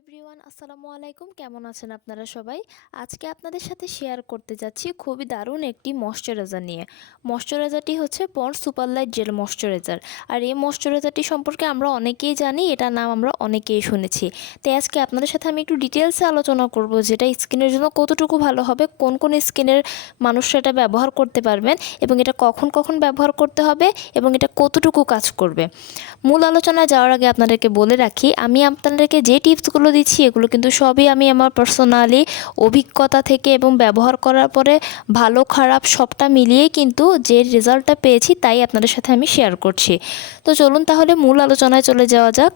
Everyone, আসসালামু আলাইকুম। কেমন আছেন আপনারা সবাই? আজকে আপনাদের সাথে শেয়ার করতে যাচ্ছি খুবই দারুণ একটি ময়শ্চারাইজার নিয়ে। ময়শ্চারাইজারটি হচ্ছে পন্ডস সুপারলাইট জেল ময়শ্চারাইজার। আর এই ময়শ্চারাইজারটি সম্পর্কে আমরা অনেকেই জানি, এটার নাম আমরা অনেকেই শুনেছি। তাই আজকে আপনাদের সাথে আমি একটু ডিটেলসে আলোচনা করব যেটা স্কিনের জন্য কতটুকু ভালো হবে, কোন কোন স্কিনের মানুষরা এটা ব্যবহার করতে পারবেন এবং এটা কখন কখন ব্যবহার করতে হবে এবং এটা কতটুকু কাজ করবে। মূল আলোচনায় যাওয়ার আগে আপনাদেরকে বলে রাখি, আমি আপনাদেরকে যে টিপসগুলো দিচ্ছি এগুলো কিন্তু সবই আমি আমার পার্সোনালি অভিজ্ঞতা থেকে এবং ব্যবহার করার পরে ভালো খারাপ সবটা মিলিয়েই কিন্তু যে রেজাল্টটা পেয়েছি তাই আপনাদের সাথে আমি শেয়ার করছি। তো চলুন তাহলে মূল আলোচনায় চলে যাওয়া যাক।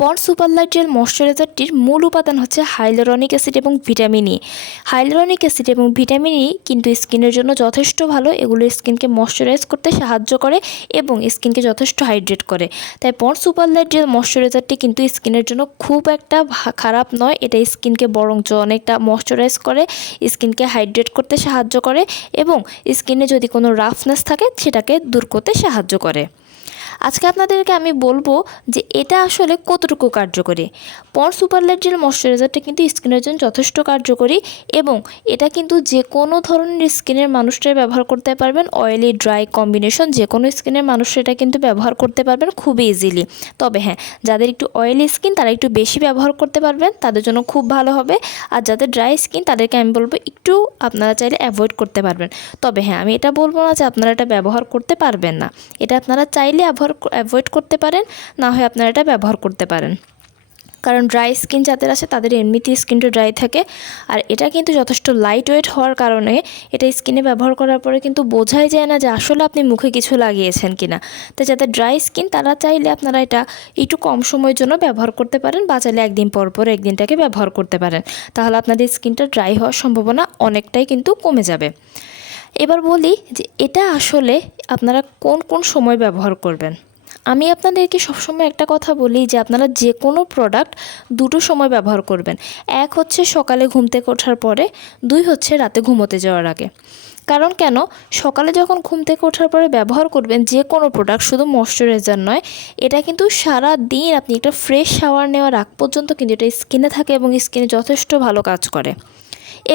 পন্ডস সুপারলাইট জেল ময়শ্চারাইজারটির মূল উপাদান হচ্ছে হাইলোরনিক অ্যাসিড এবং ভিটামিন ই। হাইলোরনিক অ্যাসিড এবং ভিটামিন ই কিন্তু স্কিনের জন্য যথেষ্ট ভালো। এগুলো স্কিনকে ময়শ্চারাইজ করতে সাহায্য করে এবং স্কিনকে যথেষ্ট হাইড্রেট করে। তাই পন্ডস সুপারলাইট জেল ময়শ্চারাইজারটি কিন্তু স্কিনের জন্য খুব একটা খারাপ নয়। এটা স্কিনকে বরঞ্চ অনেকটা ময়শ্চারাইজ করে, স্কিনকে হাইড্রেট করতে সাহায্য করে এবং স্কিনে যদি কোনো রাফনেস থাকে সেটাকে দূর করতে সাহায্য করে। আজকে আপনাদেরকে আমি বলবো যে এটা আসলে কতটুকু কার্যকরী। পন্ডস সুপারলাইট জেল ময়শ্চারাইজারটা কিন্তু স্কিনের জন্য যথেষ্ট কার্যকরী এবং এটা কিন্তু যে কোনো ধরনের স্কিনের মানুষরাই ব্যবহার করতে পারবেন। অয়েলি ড্রাই কম্বিনেশন যে কোনো স্কিনের মানুষরা এটা কিন্তু ব্যবহার করতে পারবেন খুবই ইজিলি। তবে হ্যাঁ, যাদের একটু অয়েলি স্কিন তারা একটু বেশি ব্যবহার করতে পারবেন, তাদের জন্য খুব ভালো হবে। আর যাদের ড্রাই স্কিন তাদেরকে আমি বলবো একটু আপনারা চাইলে অ্যাভয়েড করতে পারবেন। তবে হ্যাঁ, আমি এটা বলবো না যে আপনারা এটা ব্যবহার করতে পারবেন না। এটা আপনারা চাইলে অ্যাভয়েড করতে পারেন, না হয় আপনারা এটা ব্যবহার করতে পারেন। কারণ ড্রাই স্কিন যাদের আছে তাদের এমনিতেই স্কিনটা ড্রাই থাকে। আর এটা কিন্তু যথেষ্ট লাইট ওয়েট হওয়ার কারণে এটা স্কিনে ব্যবহার করার পরে কিন্তু বোঝাই যায় না যে আসলে আপনি মুখে কিছু লাগিয়েছেন কিনা। তো যাদের ড্রাই স্কিন তারা চাইলে আপনারা এটা একটু কম সময়ের জন্য ব্যবহার করতে পারেন বা চাইলে একদিন পর পর একদিনটাকে ব্যবহার করতে পারেন। তাহলে আপনাদের স্কিনটা ড্রাই হওয়ার সম্ভাবনা অনেকটাই কিন্তু কমে যাবে। এবার বলি যে এটা আসলে আপনারা কোন কোন সময় ব্যবহার করবেন। আমি আপনাদেরকে সবসময় একটা কথা বলি যে আপনারা যে কোনো প্রোডাক্ট দুটো সময় ব্যবহার করবেন। এক হচ্ছে সকালে ঘুম থেকে ওঠার পরে, দুই হচ্ছে রাতে ঘুমোতে যাওয়ার আগে। কারণ কেন, সকালে যখন ঘুম থেকে ওঠার পরে ব্যবহার করবেন যে কোনো প্রোডাক্ট, শুধু ময়শ্চারাইজার নয়, এটা কিন্তু সারা দিন আপনি একটা ফ্রেশ শাওয়ার নেওয়ার আগ পর্যন্ত কিন্তু এটা স্কিনে থাকে এবং স্কিনে যথেষ্ট ভালো কাজ করে।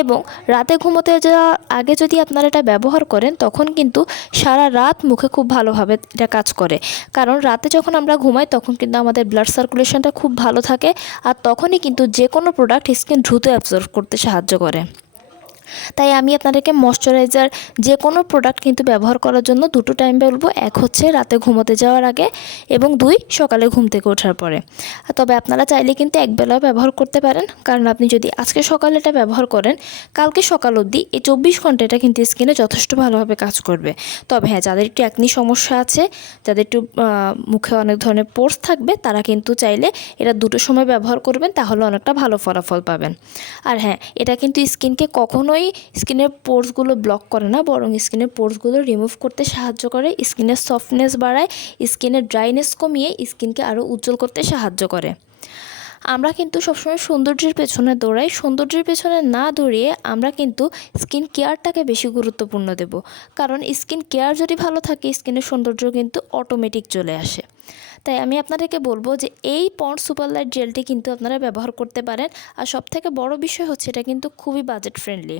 এবং রাতে ঘুমোতে যাওয়ার আগে যদি আপনারা এটা ব্যবহার করেন তখন কিন্তু সারা রাত মুখে খুব ভালোভাবে এটা কাজ করে। কারণ রাতে যখন আমরা ঘুমাই তখন কিন্তু আমাদের ব্লাড সার্কুলেশনটা খুব ভালো থাকে, আর তখনই কিন্তু যে কোনো প্রোডাক্ট স্কিন দ্রুত অ্যাবজর্ব করতে সাহায্য করে। তাই আমি আপনাদেরকে ময়শ্চারাইজার যে কোনো প্রোডাক্ট কিন্তু ব্যবহার করার জন্য দুটো টাইম বলবো। এক হচ্ছে রাতে ঘুমোতে যাওয়ার আগে এবং দুই সকালে ঘুম থেকে ওঠার পরে। তবে আপনারা চাইলে কিন্তু একবেলাও ব্যবহার করতে পারেন, কারণ আপনি যদি আজকে সকালে এটা ব্যবহার করেন কালকে সকাল অবধি এই 24 ঘন্টা এটা কিন্তু স্কিনে যথেষ্ট ভালোভাবে কাজ করবে। তবে হ্যাঁ, যাদের একটু অ্যাকনি সমস্যা আছে, যাদের একটু মুখে অনেক ধরনের পোর্স থাকবে, তারা কিন্তু চাইলে এটা দুটো সময় ব্যবহার করবেন, তাহলে অনেকটা ভালো ফলাফল পাবেন। আর হ্যাঁ, এটা কিন্তু স্কিনকে কখনোই স্কিনের পোর্সগুলো ব্লক করে না, বরং স্কিনের পোর্সগুলো রিমুভ করতে সাহায্য করে, স্কিনের সফটনেস বাড়ায়, স্কিনের ড্রাইনেস কমিয়ে স্কিনকে আরও উজ্জ্বল করতে সাহায্য করে। আমরা কিন্তু সবসময় সৌন্দর্যের পেছনে দৌড়াই, সৌন্দর্যের পেছনে না দৌড়িয়ে আমরা কিন্তু স্কিন কেয়ারটাকে বেশি গুরুত্বপূর্ণ দেব। কারণ স্কিন কেয়ার যদি ভালো থাকে স্কিনের সৌন্দর্য কিন্তু অটোমেটিক চলে আসে। তাই আমি আপনাদেরকে বলবো যে এই পন্ডস সুপারলাইট জেলটি কিন্তু আপনারা ব্যবহার করতে পারেন। আর সবথেকে বড় বিষয় হচ্ছে এটা কিন্তু খুবই বাজেট ফ্রেন্ডলি।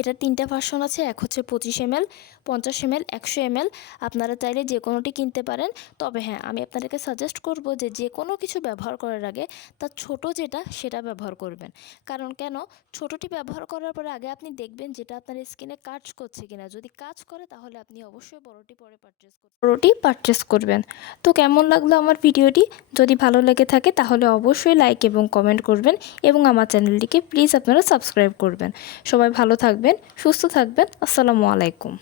এটা 3টা ভার্সন আছে, এক হচ্ছে 25 ml, 50 ml, 100 ml। আপনারা চাইলে যে কোনোটি কিনতে পারেন। তবে হ্যাঁ, আমি আপনাদেরকে সাজেস্ট করব যে যে কোনো কিছু ব্যবহার করার আগে তার ছোট যেটা সেটা ব্যবহার করবেন। কারণ কেন, ছোটোটি ব্যবহার করার পরে আগে আপনি দেখবেন যেটা আপনার স্কিনে কাজ করছে কিনা। যদি কাজ করে তাহলে আপনি অবশ্যই বড়টি পরে পারচেস করবেন। তো কেমন লাগলো আমার ভিডিওটি? যদি ভালো লেগে থাকে তাহলে অবশ্যই লাইক এবং কমেন্ট করবেন এবং আমার চ্যানেলটিকে প্লিজ আপনারা সাবস্ক্রাইব করবেন। সবাই ভালো থাকবেন, সুস্থ থাকবেন। আসসালামু আলাইকুম।